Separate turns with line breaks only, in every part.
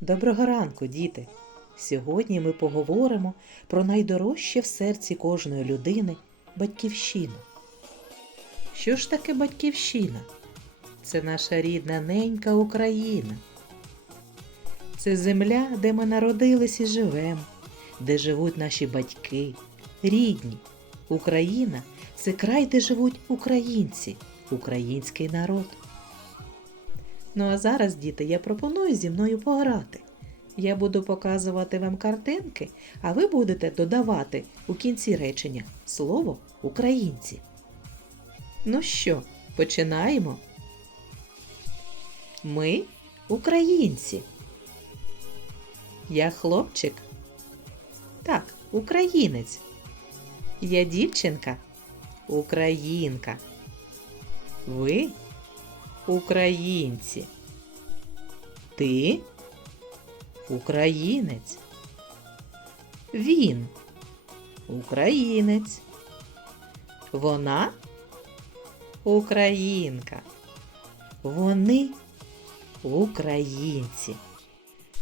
Доброго ранку, діти! Сьогодні ми поговоримо про найдорожче в серці кожної людини батьківщину. Що ж таке батьківщина? Це наша рідна ненька Україна. Це земля, де ми народились і живемо, де живуть наші батьки, рідні. Україна це край, де живуть українці, український народ. Ну а зараз, діти, я пропоную зі мною пограти. Я буду показувати вам картинки, а ви будете додавати у кінці речення слово українці. Ну що, починаємо? Ми українці. Я хлопчик. Так, українець. Я дівчинка. Українка. Ви українці. Ти українець. Він українець. Вона українка. Вони українці.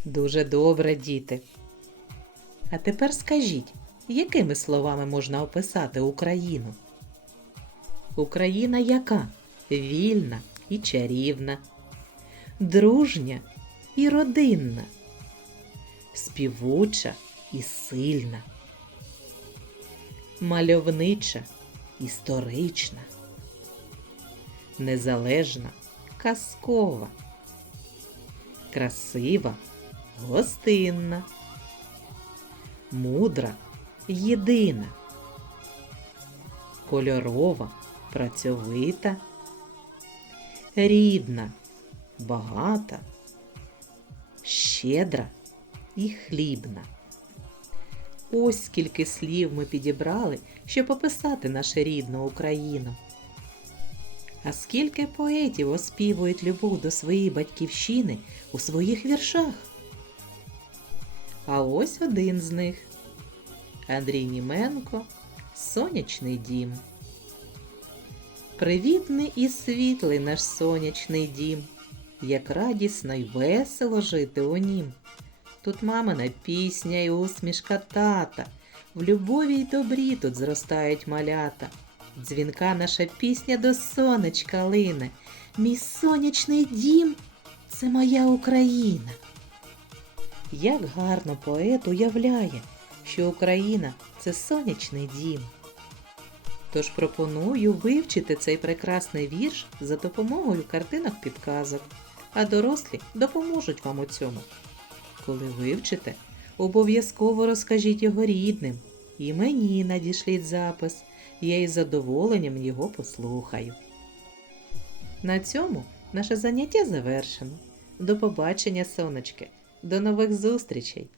Дуже добре, діти. А тепер скажіть, якими словами можна описати Україну? Україна яка? Вільна і чарівна, дружня і родинна, співуча і сильна, мальовнича, історична, незалежна, казкова, красива, гостинна, мудра, єдина, кольорова, працьовита рідна, багата, щедра і хлібна. Ось скільки слів ми підібрали, щоб описати нашу рідну Україну. А скільки поетів оспівують любов до своєї батьківщини у своїх віршах. А ось один з них Андрій Німенко Сонячний дім. Привітний і світлий наш сонячний дім, як радісно й весело жити у нім. Тут мамина пісня і усмішка тата, в любові й добрі тут зростають малята. Дзвінка наша пісня до сонечка лине. Мій сонячний дім це моя Україна. Як гарно поет уявляє, що Україна це сонячний дім. Тож пропоную вивчити цей прекрасний вірш за допомогою картинок підказок, а дорослі допоможуть вам у цьому. Коли вивчите, обов'язково розкажіть його рідним, і мені надішліть запис, я із задоволенням його послухаю. На цьому наше заняття завершено. До побачення, сонечки, до нових зустрічей!